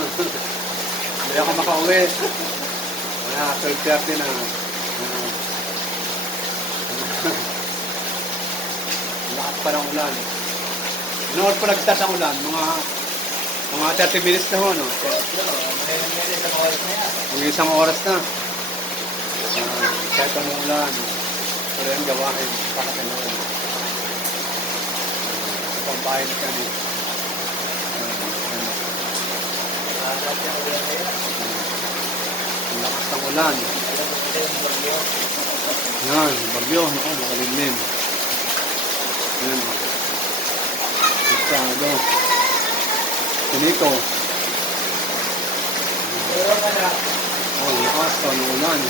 Hindi ako makauwi. Kaya 12:30 na. Lakas pa ng ulan. Noon pa nag-start ang ulan, mga 30 minutes na ho, no? Mga isang oras na. Kahit ang ulan, pero yung gawain, pakatanon. Pampahin na kami. Ang lakas ng ulan. Yan, bagyo. Ako, makalimlim. Yan. Masyado. Pinito. Oh, lakas ng ulan.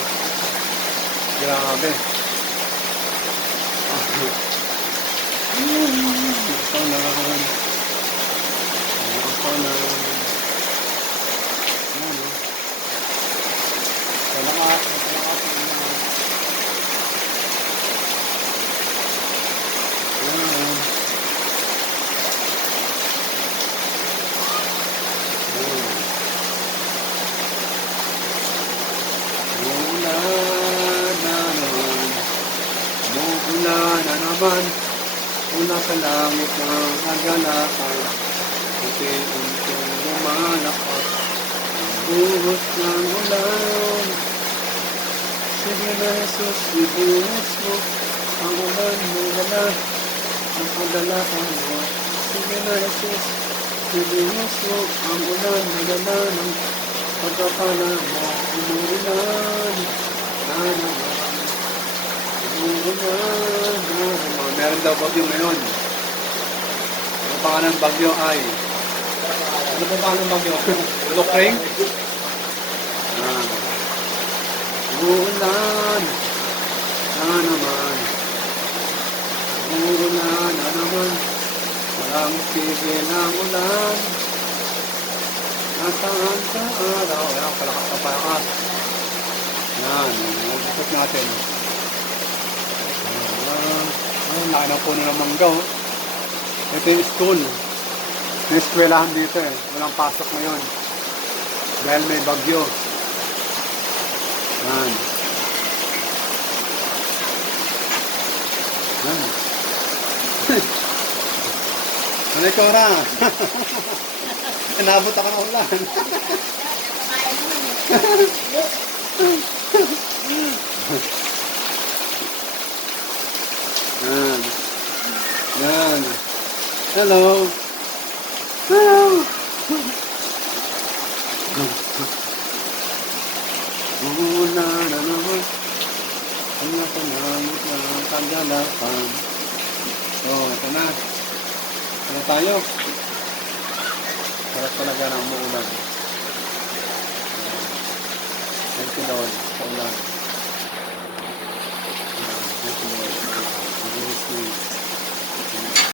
Grabe. Ulan. Malakas ang ulan. Umuulan na naman. Una sa langit ng kagalakan. Unti-unting lumalakas. Buhos ng ulan. Sige na Jesus, ibuhos mo ang ulan mo wala ang kagalakan mo. Sige na Jesus, ibuhos mo ang ulan mo wala ng pagkakala mo. Umuulan na naman. Meron daw bagyo ngayon. Ano pangalan ng bagyo ay? Ano pangalan ng bagyo? Lukring? Uulan na naman. Uulan na naman. Walang tigil ng ulan. Nasaan sa araw? Ayan, palakas na palakas. Yan, ikot natin. Laki ng puno ng mangga, oh. Ito yung school. May eskwelahan dito, eh. Walang pasok ngayon. Dahil may bagyo. Yan. Yan. Ano ikaw ra? Inabot ako ng ulan. Yan. Yan. Hello. Hello. Uulan na naman. Ang nasa langit ng kagalakan. So, ito na. Ano tayo? Sarap talaga ng umuulan. Thank you Lord sa ulan. Thank you Lord. In Jesus' name.